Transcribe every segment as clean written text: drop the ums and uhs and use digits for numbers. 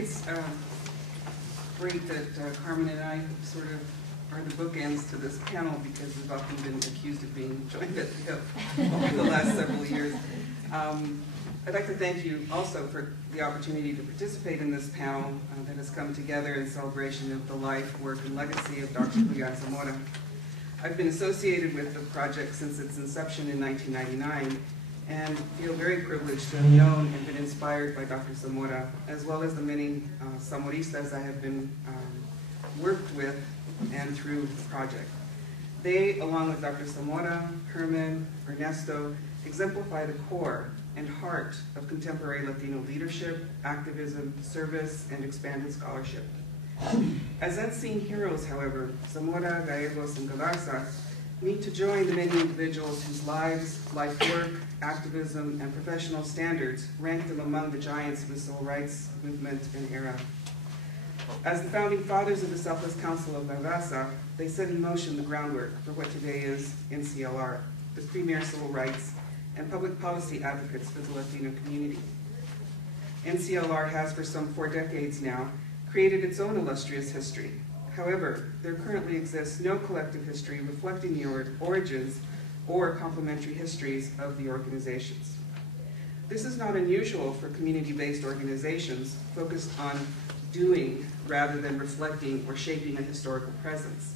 it's great that Carmen and I sort of are the bookends to this panel, because we've often been accused of being joined at the hip over the last several years. I'd like to thank you also for the opportunity to participate in this panel that has come together in celebration of the life, work, and legacy of Dr. Julian Zamora. I've been associated with the project since its inception in 1999, and feel very privileged to have known and been inspired by Dr. Zamora, as well as the many Zamoristas I have been worked with and through the project. They, along with Dr. Zamora, Herman, Ernesto, exemplify the core and heart of contemporary Latino leadership, activism, service, and expanded scholarship. As unseen heroes, however, Zamora, Gallegos, and Galarza need to join the many individuals whose lives, life work, activism, and professional standards rank them among the giants of the civil rights movement and era. As the founding fathers of the Southwest Council of Galarza, they set in motion the groundwork for what today is NCLR, the premier civil rights and public policy advocates for the Latino community. NCLR has, for some 4 decades now, created its own illustrious history. However, there currently exists no collective history reflecting the origins or complementary histories of the organizations. This is not unusual for community-based organizations focused on doing rather than reflecting or shaping a historical presence.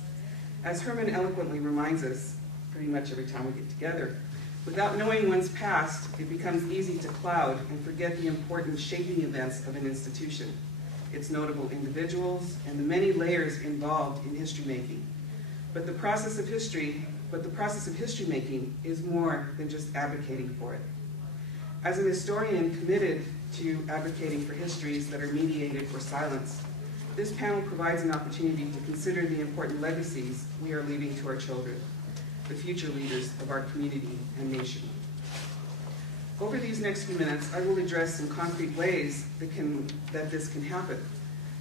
As Herman eloquently reminds us pretty much every time we get together, without knowing one's past, it becomes easy to cloud and forget the important shaping events of an institution, its notable individuals, and the many layers involved in history making. But the process of history making is more than just advocating for it. As an historian committed to advocating for histories that are mediated or silenced, this panel provides an opportunity to consider the important legacies we are leaving to our children, the future leaders of our community and nation. Over these next few minutes, I will address some concrete ways that this can happen,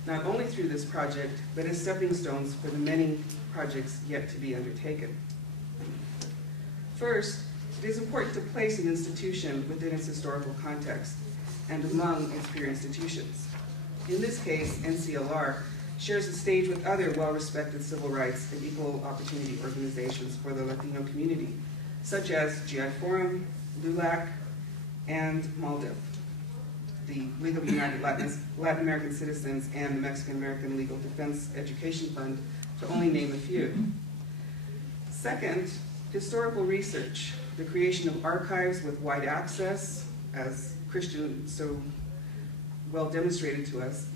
not only through this project, but as stepping stones for the many projects yet to be undertaken. First, it is important to place an institution within its historical context and among its peer institutions. In this case, NCLR shares the stage with other well-respected civil rights and equal opportunity organizations for the Latino community, such as GI Forum, LULAC, and MALDIF, the League of United Latin American Citizens, and the Mexican American Legal Defense Education Fund, to only name a few. Second, historical research, the creation of archives with wide access, as Christian so well demonstrated to us,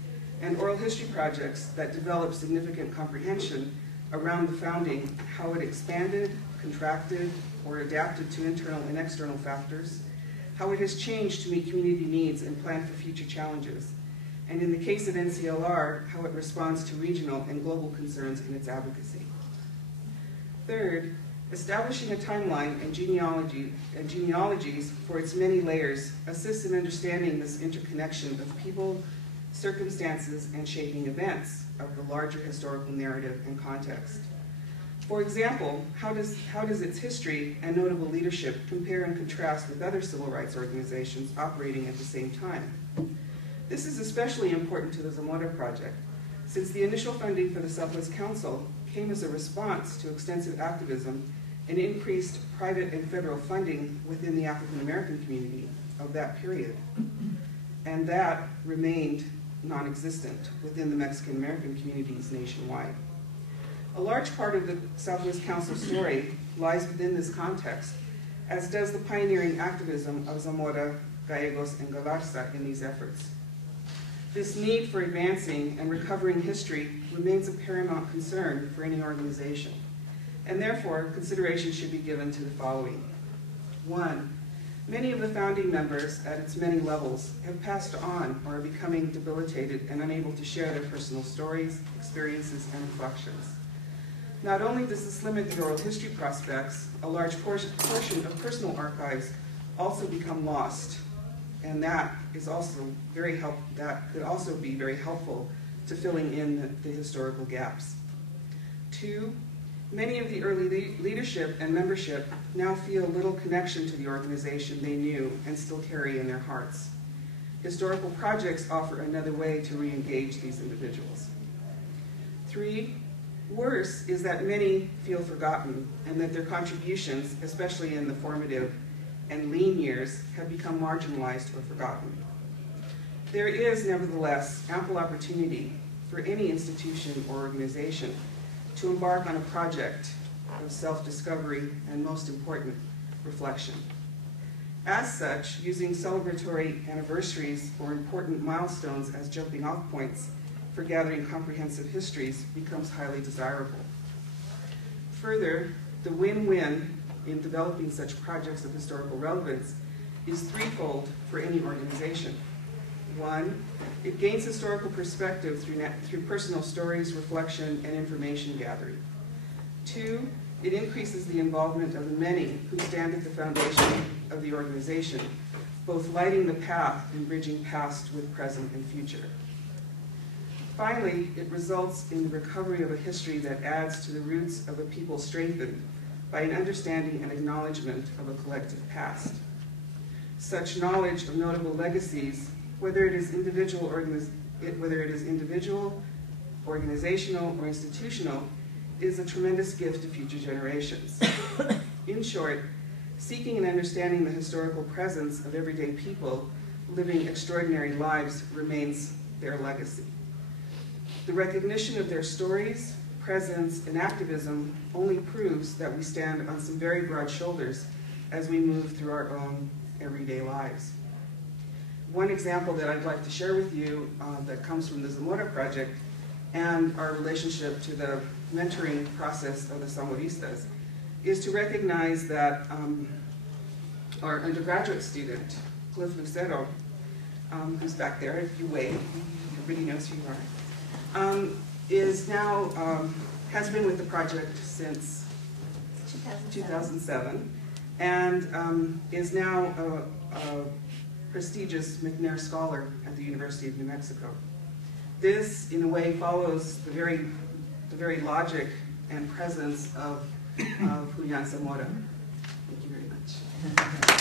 and oral history projects that develop significant comprehension around the founding, how it expanded, contracted, or adapted to internal and external factors, how it has changed to meet community needs and plan for future challenges, and in the case of NCLR, how it responds to regional and global concerns in its advocacy. Third, establishing a timeline and genealogies for its many layers assists in understanding this interconnection of people, circumstances, and shaping events of the larger historical narrative and context. For example, how does its history and notable leadership compare and contrast with other civil rights organizations operating at the same time? This is especially important to the Zamora Project, since the initial funding for the Southwest Council came as a response to extensive activism and increased private and federal funding within the African American community of that period. And that remained non-existent within the Mexican American communities nationwide. A large part of the Southwest Council story lies within this context, as does the pioneering activism of Zamora, Gallegos, and Galarza in these efforts. This need for advancing and recovering history remains a paramount concern for any organization, and therefore consideration should be given to the following. 1, many of the founding members at its many levels have passed on or are becoming debilitated and unable to share their personal stories, experiences, and reflections. Not only does this limit the oral history prospects, a large portion of personal archives also become lost, and that could also be very helpful to filling in the historical gaps. 2, many of the early leadership and membership now feel little connection to the organization they knew and still carry in their hearts. historical projects offer another way to re-engage these individuals. 3, worse is that many feel forgotten and that their contributions, especially in the formative and lean years, have become marginalized or forgotten. There is, nevertheless, ample opportunity for any institution or organization to embark on a project of self-discovery and, most important, reflection. As such, using celebratory anniversaries or important milestones as jumping-off points for gathering comprehensive histories becomes highly desirable. Further, the win-win in developing such projects of historical relevance is threefold for any organization. 1, it gains historical perspective through personal stories, reflection, and information gathering. 2, it increases the involvement of the many who stand at the foundation of the organization, both lighting the path and bridging past with present and future. Finally, it results in the recovery of a history that adds to the roots of a people strengthened by an understanding and acknowledgement of a collective past. Such knowledge of notable legacies, whether it is individual, organizational, or institutional, is a tremendous gift to future generations. In short, seeking and understanding the historical presence of everyday people living extraordinary lives remains their legacy. The recognition of their stories, presence, and activism only proves that we stand on some very broad shoulders as we move through our own everyday lives. One example that I'd like to share with you that comes from the Zamora Project and our relationship to the mentoring process of the Zamoristas is to recognize that our undergraduate student, Cliff Lucero, who's back there, if you wave, everybody knows who you are, is now, has been with the project since 2007 and is now a prestigious McNair Scholar at the University of New Mexico. This, in a way, follows the very logic and presence of Julian Zamora. Thank you very much.